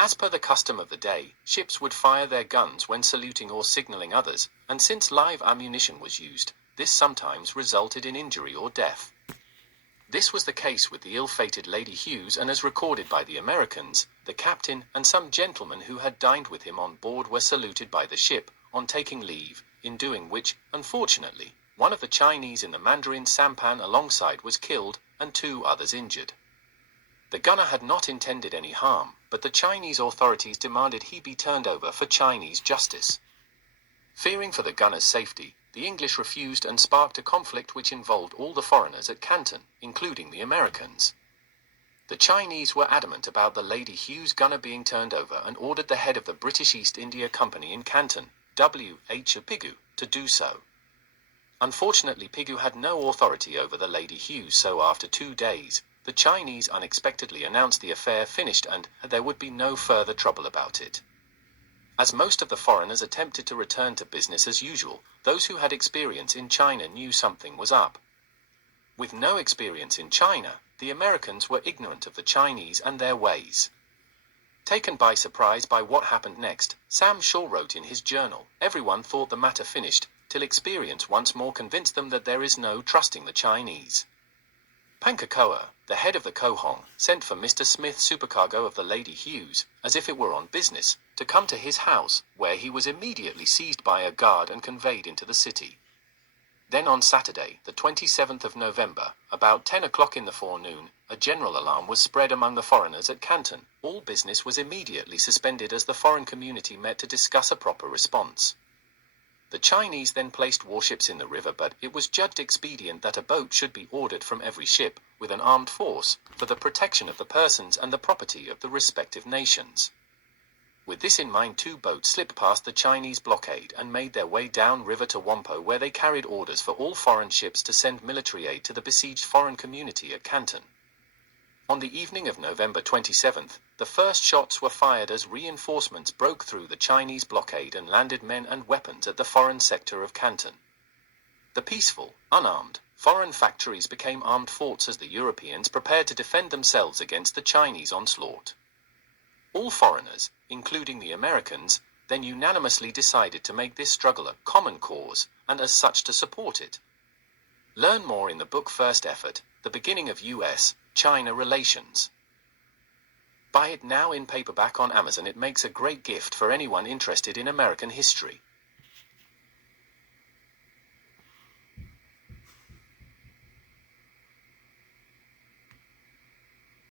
As per the custom of the day, ships would fire their guns when saluting or signaling others, and since live ammunition was used, this sometimes resulted in injury or death. This was the case with the ill-fated Lady Hughes, and as recorded by the Americans, the captain and some gentlemen who had dined with him on board were saluted by the ship on taking leave, in doing which, unfortunately, one of the Chinese in the Mandarin sampan alongside was killed, and 2 others injured. The gunner had not intended any harm, but the Chinese authorities demanded he be turned over for Chinese justice. Fearing for the gunner's safety, the English refused and sparked a conflict which involved all the foreigners at Canton, including the Americans. The Chinese were adamant about the Lady Hughes gunner being turned over and ordered the head of the British East India Company in Canton, W.H. Pigou, to do so. Unfortunately, Pigou had no authority over the Lady Hughes, so after 2 days, the Chinese unexpectedly announced the affair finished and there would be no further trouble about it. As most of the foreigners attempted to return to business as usual, those who had experience in China knew something was up. With no experience in China, the Americans were ignorant of the Chinese and their ways. Taken by surprise by what happened next, Sam Shaw wrote in his journal, "Everyone thought the matter finished, till experience once more convinced them that there is no trusting the Chinese." Pankakoa, the head of the Kohong, sent for Mr. Smith, supercargo of the Lady Hughes, as if it were on business, to come to his house, where he was immediately seized by a guard and conveyed into the city. Then on Saturday, the 27th of November, about 10 o'clock in the forenoon, a general alarm was spread among the foreigners at Canton. All business was immediately suspended as the foreign community met to discuss a proper response. The Chinese then placed warships in the river, but it was judged expedient that a boat should be ordered from every ship, with an armed force, for the protection of the persons and the property of the respective nations. With this in mind, 2 boats slipped past the Chinese blockade and made their way down river to Whampoa, where they carried orders for all foreign ships to send military aid to the besieged foreign community at Canton. On the evening of November 27th, the first shots were fired as reinforcements broke through the Chinese blockade and landed men and weapons at the foreign sector of Canton. The peaceful, unarmed, foreign factories became armed forts as the Europeans prepared to defend themselves against the Chinese onslaught. All foreigners, including the Americans, then unanimously decided to make this struggle a common cause, and as such to support it. Learn more in the book First Effort, The Beginning of U.S.-China Relations. Buy it now in paperback on Amazon. It makes a great gift for anyone interested in American history.